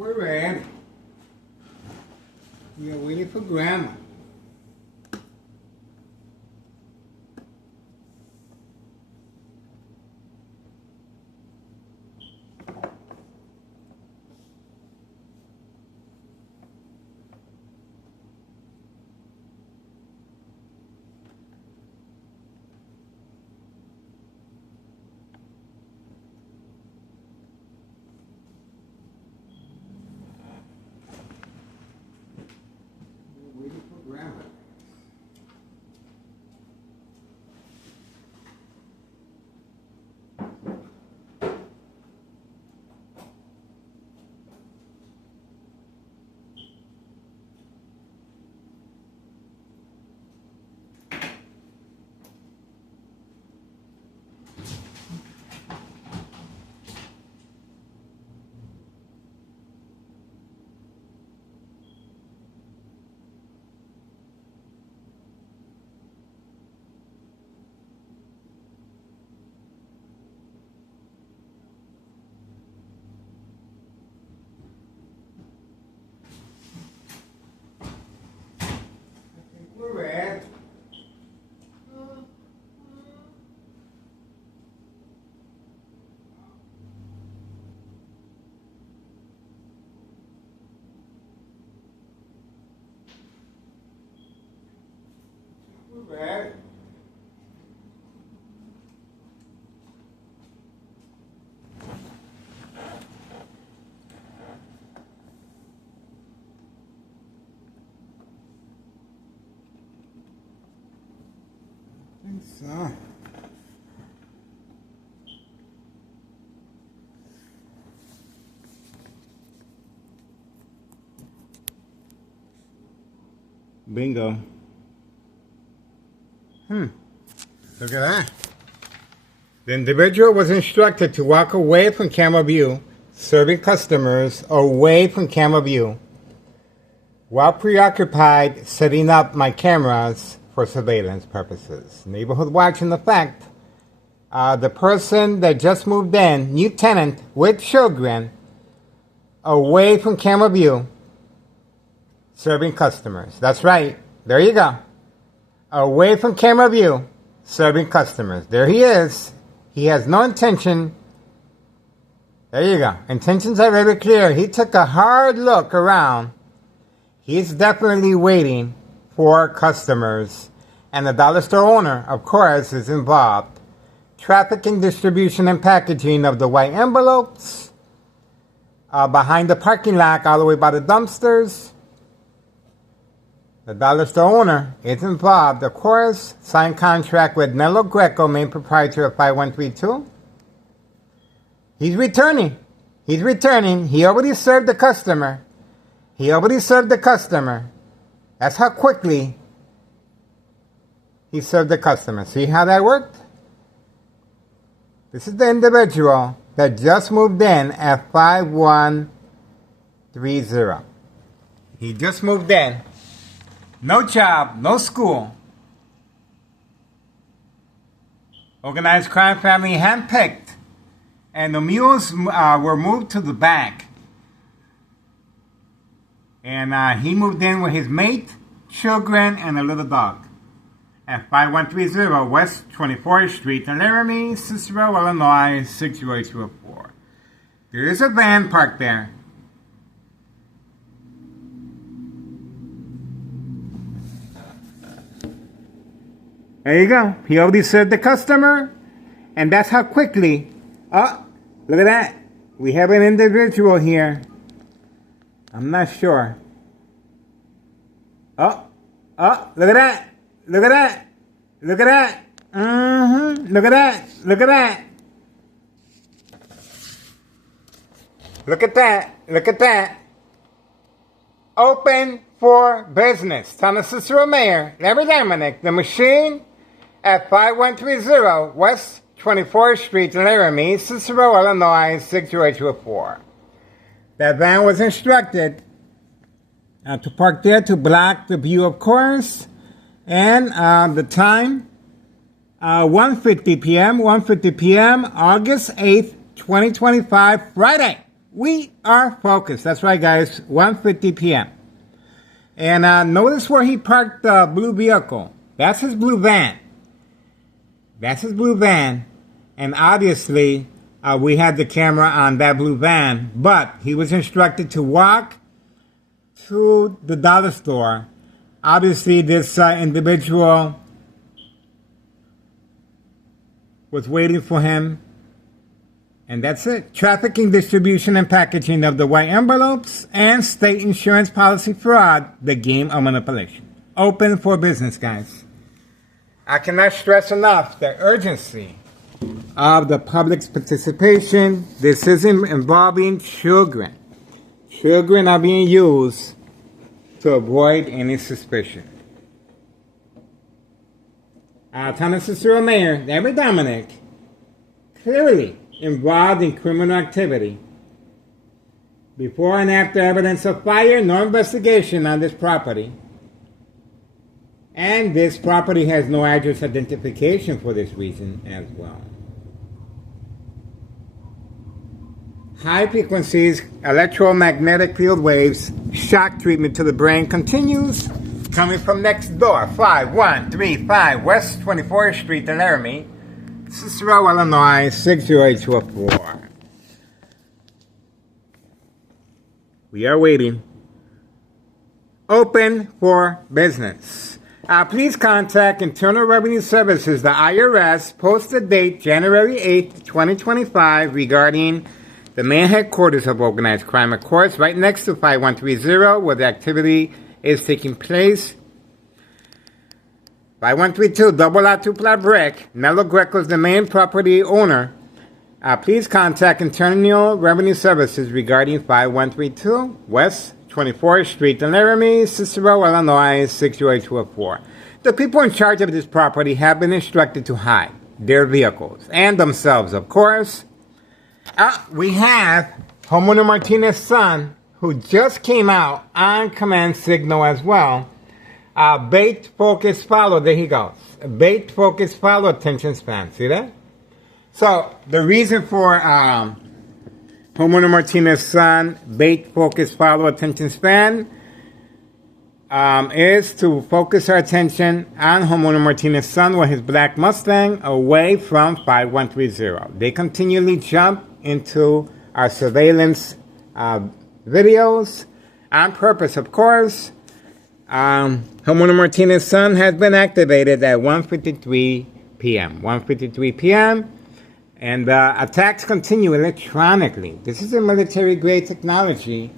We're ready. We are waiting for Grandma. Waiting for Grandma. We're ready. We're ready. I think so. Bingo. Look at that. The individual was instructed to walk away from camera view, serving customers away from camera view, while preoccupied setting up my cameras for surveillance purposes. Neighborhood watch in effect. The person that just moved in, new tenant with children, away from camera view, serving customers. That's right. There you go. Away from camera view, serving customers. There he is. He has no intention. There you go. Intentions are very clear. He took a hard look around. He's definitely waiting for customers. And the dollar store owner, of course, is involved. Trafficking, distribution, and packaging of the white envelopes. Behind the parking lot, all the way by the dumpsters. The dollar store owner is involved, of course. Signed contract with Nello Greco, main proprietor of 5132. He's returning. He's returning. He already served the customer. He already served the customer. That's how quickly he served the customer. See how that worked? This is the individual that just moved in at 5130. He just moved in. No job, no school. Organized crime family handpicked. And the mules were moved to the back. And he moved in with his mate, children, and a little dog. At 5130 West 24th Street in Laramie, Cicero, Illinois, 60804. There is a van parked there. There you go. He already served the customer. And that's how quickly. Oh, look at that. We have an individual here. I'm not sure. Oh, look at that. Look at that. Look at that. Look at that. Look at that. Look at that. Look at that. Open for business. Town of Cicero Mayor, Larry Dominic, the machine at 5130 West 24th Street in Laramie, Cicero, Illinois, 60804. That van was instructed to park there to block the view, of course. And the time, 1:50 p.m., August 8th, 2025, Friday. We are focused. That's right, guys. 1:50 p.m. And notice where he parked the blue vehicle. That's his blue van. That's his blue van. And obviously, we had the camera on that blue van. But he was instructed to walk to the dollar store. Obviously, this individual was waiting for him. And that's it. Trafficking, distribution, and packaging of the white envelopes and state insurance policy fraud, the game of manipulation. Open for business, guys. I cannot stress enough the urgency of the public's participation. This is involving children. Children are being used to avoid any suspicion. Thomas Cicero Mayor, David Dominic, clearly involved in criminal activity. Before and after evidence of fire, no investigation on this property. And this property has no address identification for this reason as well. High frequencies, electromagnetic field waves, shock treatment to the brain continues. Coming from next door, 5135 West 24th Street in Laramie, Cicero, Illinois, 60824. We are waiting. Open for business. Please contact Internal Revenue Services, the IRS, posted date January 8th, 2025, regarding the main headquarters of organized crime, of course, right next to 5130, where the activity is taking place. 5132 Double Lot 2 Plat Brick. Mello Greco is the main property owner. Please contact Internal Revenue Services regarding 5132 West 24th Street in Laramie, Cicero, Illinois, 60824. The people in charge of this property have been instructed to hide their vehicles and themselves, of course. We have homeowner Martinez's son, who just came out on command signal as well. Bait, focus, follow. There he goes. Bait, focus, follow, attention span. See that? So the reason for homeowner Martinez's son, bait, focus, follow, attention span, is to focus our attention on homeowner Martinez's son with his black Mustang away from 5130. They continually jump into our surveillance videos on purpose, of course. Homeowner Martinez's son has been activated at 1:53 p.m. 1:53 p.m. And attacks continue electronically. This is a military-grade technology.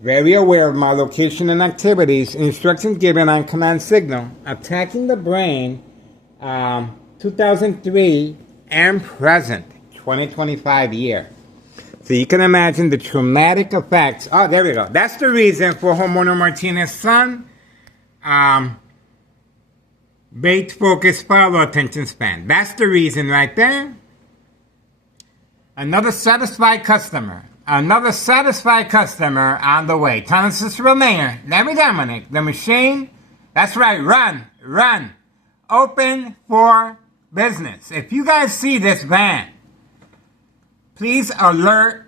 Very aware of my location and activities. Instructions given on command signal. Attacking the brain, 2003 and present, 2025 year. So you can imagine the traumatic effects. Oh, there we go. That's the reason for homeowner Martinez's son. Bait, focus, follow, attention span. That's the reason right there. Another satisfied customer. Another satisfied customer on the way. Thomas Cicero Mayor, Larry Dominic, the machine. That's right, run. Open for business. If you guys see this van, please alert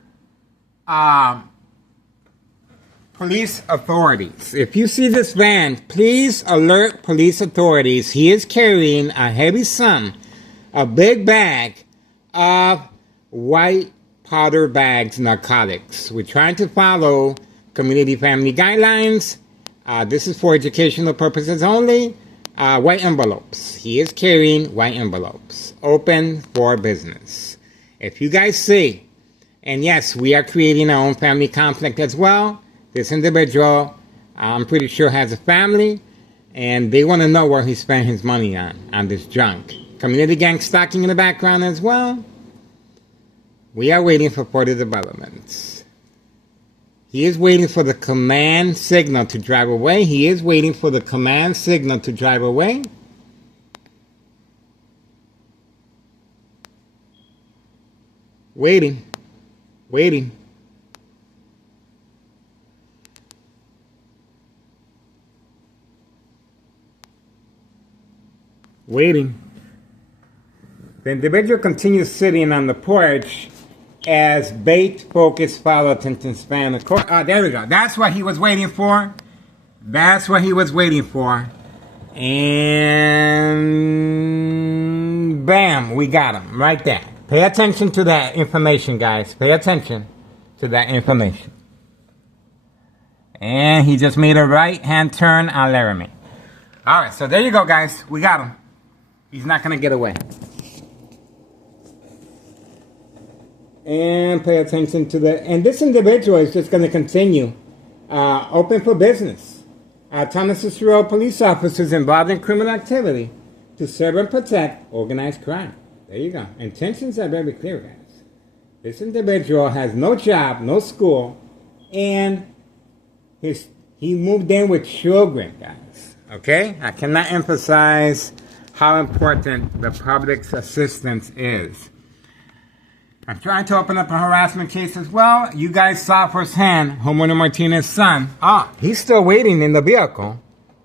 police authorities. If you see this van, please alert police authorities. He is carrying a heavy sum, a big bag of white powder bags, narcotics. We're trying to follow community family guidelines. This is for educational purposes only. White envelopes. He is carrying white envelopes. Open for business. If you guys see, and yes, we are creating our own family conflict as well. This individual, I'm pretty sure, has a family, and they want to know where he spent his money on this junk. Community gang stalking in the background as well. We are waiting for further developments. He is waiting for the command signal to drive away. He is waiting for the command signal to drive away. Waiting. Waiting. Waiting. The individual continues sitting on the porch as bait, focus, follow, attention span. Of course, there we go. That's what he was waiting for. That's what he was waiting for. And bam, we got him right there. Pay attention to that information, guys. Pay attention to that information. And he just made a right-hand turn on Laramie. All right, so there you go, guys. We got him. He's not going to get away. And pay attention to that. And this individual is just going to continue open for business. Thomas Cicero police officers involved in criminal activity to serve and protect organized crime. There you go. Intentions are very clear, guys. This individual has no job, no school, and he moved in with children, guys. Okay? I cannot emphasize how important the public's assistance is. I'm trying to open up a harassment case as well. You guys saw firsthand Homeowner Martinez's son. He's still waiting in the vehicle.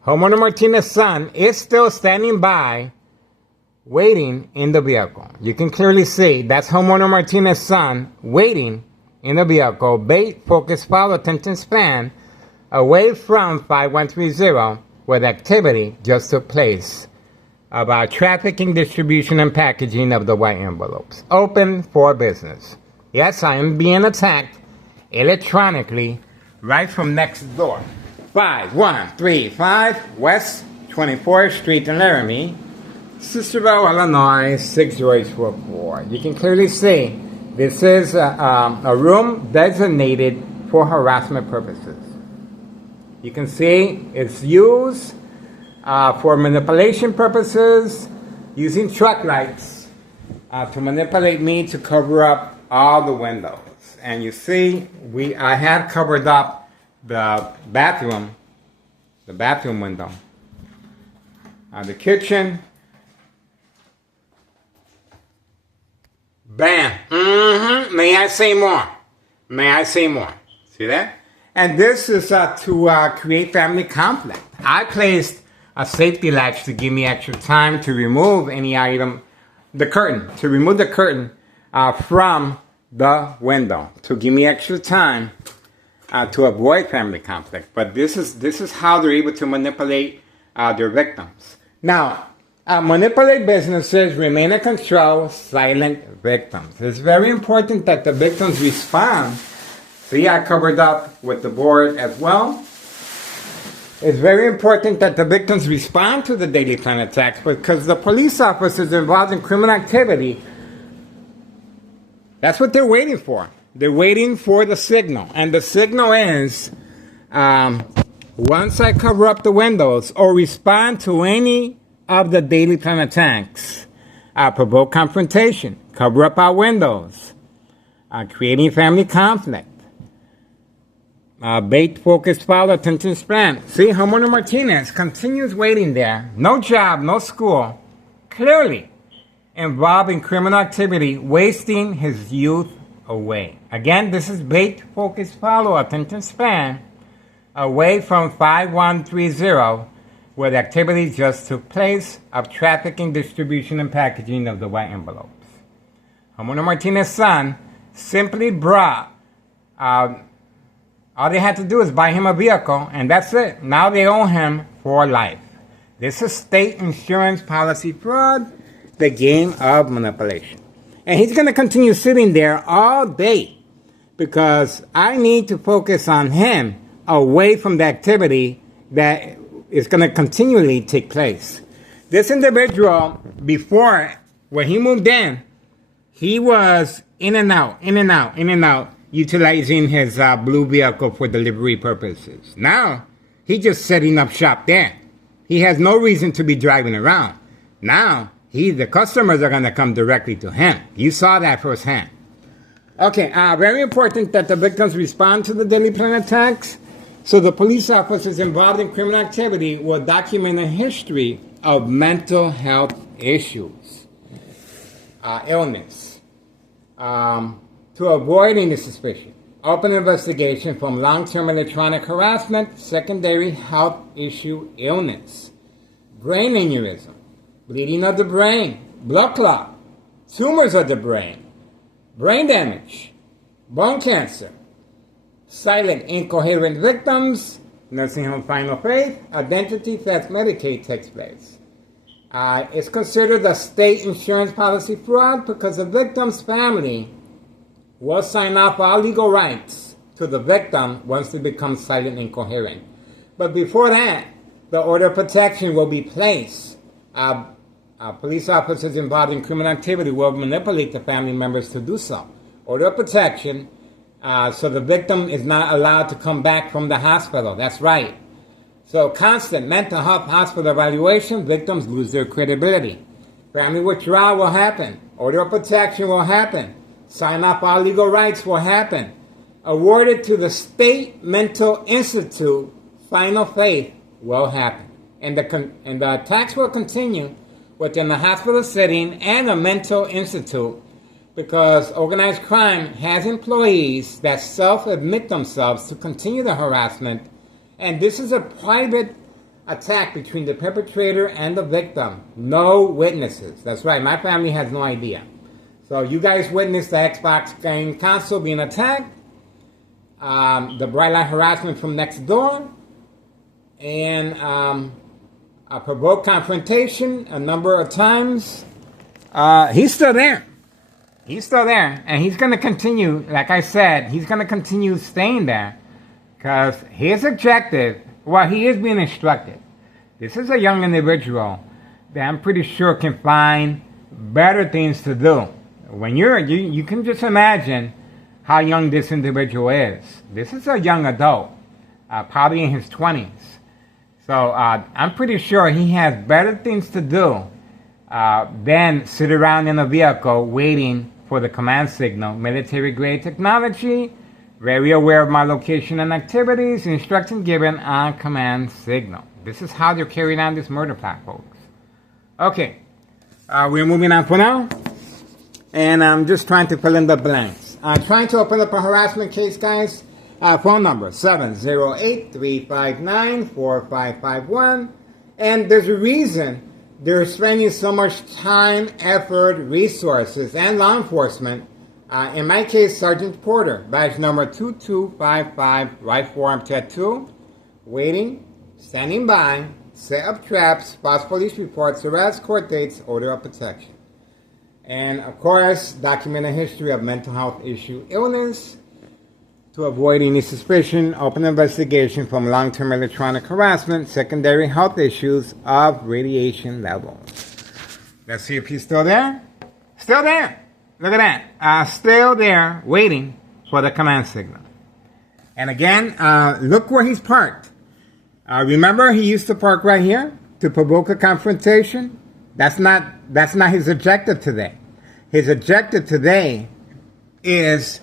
Homeowner Martinez's son is still standing by, waiting in the vehicle. You can clearly see that's Homeowner Martinez's son waiting in the vehicle. Bait, focus, follow, attention span, away from 5130, where the activity just took place, about trafficking, distribution, and packaging of the white envelopes. Open for business. Yes, I am being attacked electronically right from next door. 5135 West 24th Street in Laramie, Cicero, Illinois, 60844. You can clearly see this is a room designated for harassment purposes. You can see it's used for manipulation purposes, using truck lights to manipulate me to cover up all the windows. And you see, I had covered up the bathroom window, the kitchen. Bam. May I say more? May I say more? See that? And this is to create family conflict. I placed a safety latch to give me extra time to remove any item, to remove the curtain from the window, to give me extra time to avoid family conflict. But this is how they're able to manipulate their victims. Now, manipulate businesses, remain in control, silent victims. It's very important that the victims respond. See, I covered up with the board as well. It's very important that the victims respond to the Daily Planet attacks, because the police officers involved in criminal activity, that's what they're waiting for. They're waiting for the signal. And the signal is, once I cover up the windows or respond to any of the Daily Planet attacks, provoke confrontation, cover up our windows, creating family conflict, bait, focus, follow, attention span. See, Homeowner Martinez continues waiting there. No job, no school. Clearly involved in criminal activity, wasting his youth away. Again, this is bait, focus, follow, attention span, away from 5130, where the activity just took place of trafficking, distribution, and packaging of the white envelopes. Homeowner Martinez's son simply brought all they had to do is buy him a vehicle, and that's it. Now they own him for life. This is state insurance policy fraud, the game of manipulation. And he's going to continue sitting there all day, because I need to focus on him away from the activity that is going to continually take place. This individual, before, when he moved in, he was in and out, utilizing his blue vehicle for delivery purposes. Now, he's just setting up shop there. He has no reason to be driving around. Now, the customers are going to come directly to him. You saw that firsthand. Okay, very important that the victims respond to the Daily Planet attacks. So the police officers involved in criminal activity will document a history of mental health issues, illness, to avoid any suspicion. Open investigation from long-term electronic harassment, secondary health issue illness, brain aneurysm, bleeding of the brain, blood clot, tumors of the brain, brain damage, bone cancer, silent, incoherent victims, nursing home final faith, identity theft, Medicaid takes place. It's considered a state insurance policy fraud because the victim's family will sign off all legal rights to the victim once they become silent, incoherent. But before that, the order of protection will be placed. Police officers involved in criminal activity will manipulate the family members to do so. Order of protection, so the victim is not allowed to come back from the hospital. That's right. So constant mental health hospital evaluation, victims lose their credibility. Family withdrawal will happen. Order of protection will happen. Sign off all legal rights will happen. Awarded to the State Mental Institute, final faith will happen. And the attacks will continue within the hospital setting and a mental institute because organized crime has employees that self-admit themselves to continue the harassment. And this is a private attack between the perpetrator and the victim. No witnesses. That's right, my family has no idea. So you guys witnessed the Xbox game console being attacked, the bright light harassment from next door, and a provoked confrontation a number of times. He's still there. He's still there. And he's going to continue, like I said, he's going to continue staying there. Because his objective, well, he is being instructed. This is a young individual that I'm pretty sure can find better things to do. When you can just imagine how young this individual is. This is a young adult, probably in his 20s. So I'm pretty sure he has better things to do than sit around in a vehicle waiting for the command signal. Military-grade technology, very aware of my location and activities, instruction given on command signal. This is how they're carrying out this murder plot, folks. Okay, we're moving on for now. And I'm just trying to fill in the blanks. I'm trying to open up a harassment case, guys. Phone number 708-359-4551. And there's a reason they're spending so much time, effort, resources, and law enforcement. In my case, Sergeant Porter, badge number 2255, right forearm tattoo, waiting, standing by, set up traps, false police reports, arrest, court dates, order of protection. And of course, document a history of mental health issue, illness, to avoid any suspicion, open investigation from long-term electronic harassment, secondary health issues of radiation levels. Let's see if he's still there. Still there. Look at that. Still there, waiting for the command signal. And again, look where he's parked. Remember, he used to park right here to provoke a confrontation? That's not his objective today. His objective today is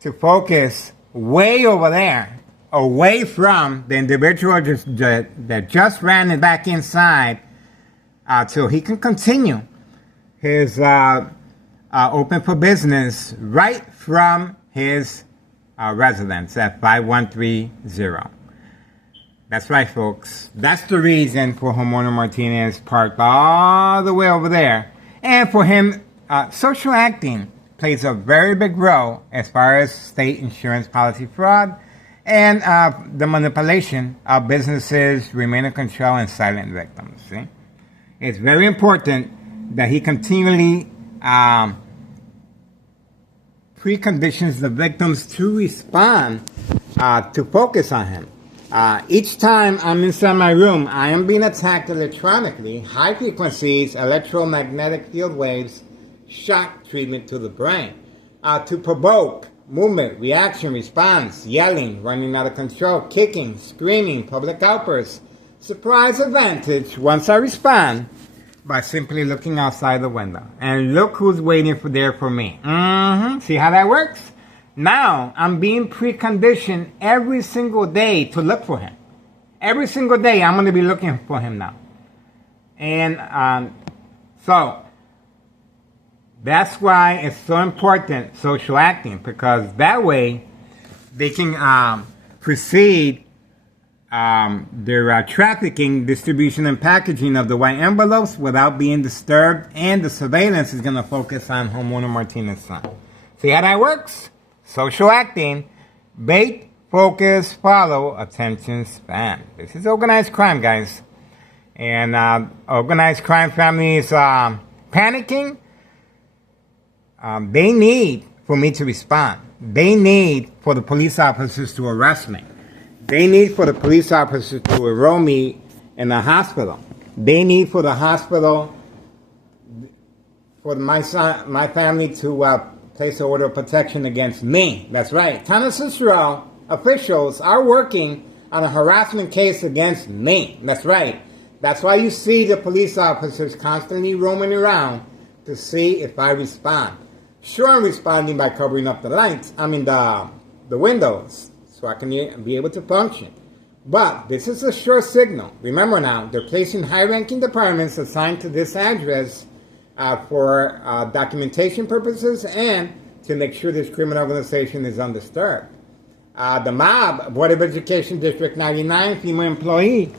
to focus way over there, away from the individual that just ran it back inside, till he can continue his open for business right from his residence at 5130. That's right, folks. That's the reason for Homona Martinez parked all the way over there. And for him, social acting plays a very big role as far as state insurance policy fraud and the manipulation of businesses, remain in control, and silent victims. See? It's very important that he continually preconditions the victims to respond, to focus on him. Each time I'm inside my room, I am being attacked electronically, high frequencies, electromagnetic field waves, shock treatment to the brain, to provoke movement, reaction, response, yelling, running out of control, kicking, screaming, public outbursts, surprise advantage once I respond by simply looking outside the window. And look who's waiting there for me. See how that works? Now, I'm being preconditioned every single day to look for him. Every single day, I'm going to be looking for him now. And so, that's why it's so important, social acting, because that way, they can proceed their trafficking, distribution, and packaging of the white envelopes without being disturbed, and the surveillance is going to focus on Homona Martinez's son. See how that works? Social acting. Bait, focus, follow, attention span. This is organized crime, guys. And organized crime families panicking. They need for me to respond. They need for the police officers to arrest me. They need for the police officers to enroll me in a hospital. They need for the hospital, for my family to place an order of protection against me. That's right. Town of Cicero officials are working on a harassment case against me. That's right. That's why you see the police officers constantly roaming around to see if I respond. Sure, I'm responding by covering up the lights. The windows, so I can be able to function. But this is a sure signal. Remember now, they're placing high-ranking departments assigned to this address for documentation purposes and to make sure this criminal organization is undisturbed. The mob, Board of Education District 99, female employee.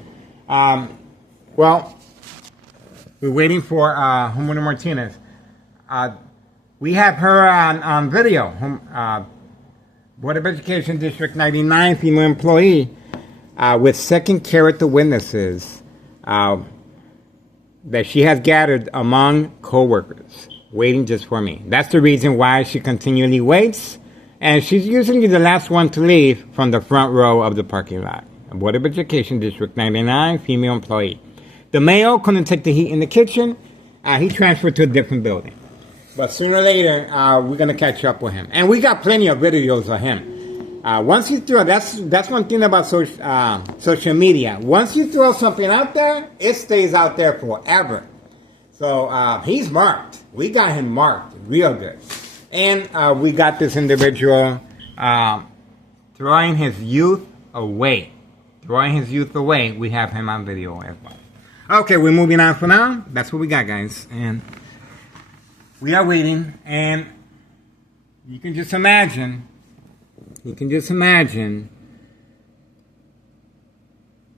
Well, we're waiting for Homero Martinez. We have her on video. Board of Education District 99, female employee, with second character witnesses that she has gathered among co-workers, waiting just for me. That's the reason why she continually waits, and she's usually the last one to leave from the front row of the parking lot. Board of Education District 99, female employee. The male couldn't take the heat in the kitchen. He transferred to a different building. But sooner or later, we're going to catch up with him. And we got plenty of videos of him. Once you throw, that's one thing about social media. Once you throw something out there, it stays out there forever. So he's marked. We got him marked real good. And we got this individual throwing his youth away. Throwing his youth away. We have him on video as well. Okay, we're moving on for now. That's what we got, guys. And we are waiting. And you can just imagine.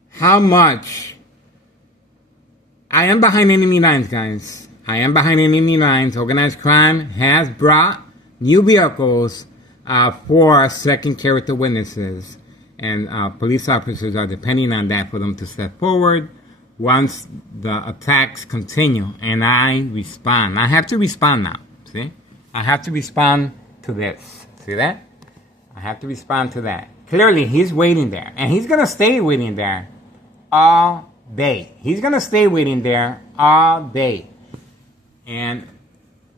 How much I am behind enemy lines, guys. I am behind enemy lines. Organized crime has brought new vehicles for second character witnesses. And police officers are depending on that for them to step forward once the attacks continue. And I respond. I have to respond now. See? I have to respond to this. See that? I have to respond to that. Clearly, he's waiting there. And he's going to stay waiting there all day. He's going to stay waiting there all day. And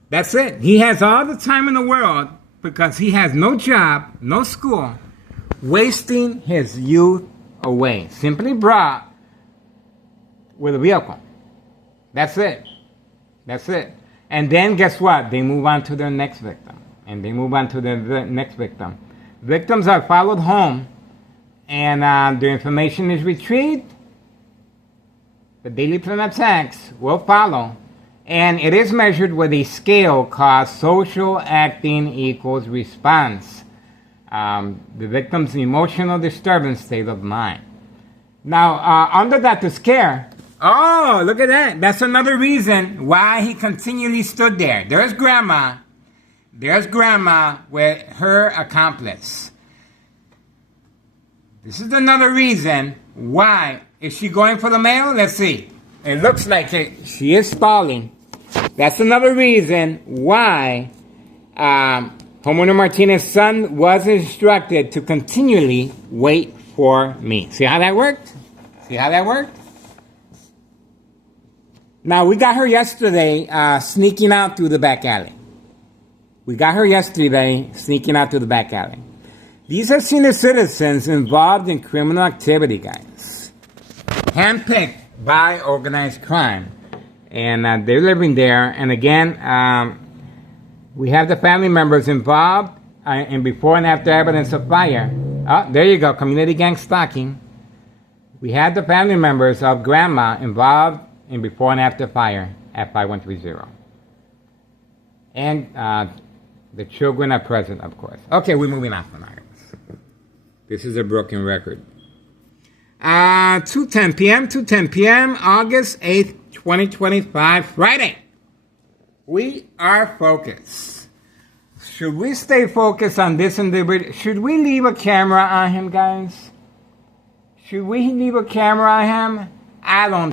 that's it. He has all the time in the world because he has no job, no school, wasting his youth away. Simply brought with a vehicle. That's it. That's it. And then guess what? They move on to their next victim. And they move on to the next victim. Victims are followed home and their information is retrieved. The daily plan attacks will follow. And it is measured with a scale called social acting equals response. The victim's emotional disturbance state of mind. Now, under that, the scare. Oh, look at that. That's another reason why he continually stood there. There's grandma. There's grandma with her accomplice. This is another reason why. Is she going for the male? Let's see. It looks like it. She is stalling. That's another reason why Homero Martinez's son was instructed to continually wait for me. See how that worked? See how that worked? Now, we got her yesterday sneaking out through the back alley. We got her yesterday sneaking out through the back alley. These are senior citizens involved in criminal activity, guys. Handpicked by organized crime. And they're living there. And again, we have the family members involved in before and after evidence of fire. Oh, there you go, community gang stalking. We had the family members of grandma involved in before and after fire at 5130. And the children are present, of course. Okay, we're moving on from that. This is a broken record. 2:10 p.m., August 8th, 2025, Friday. We are focused. Should we stay focused on this individual? Should we leave a camera on him, guys? Should we leave a camera on him? I don't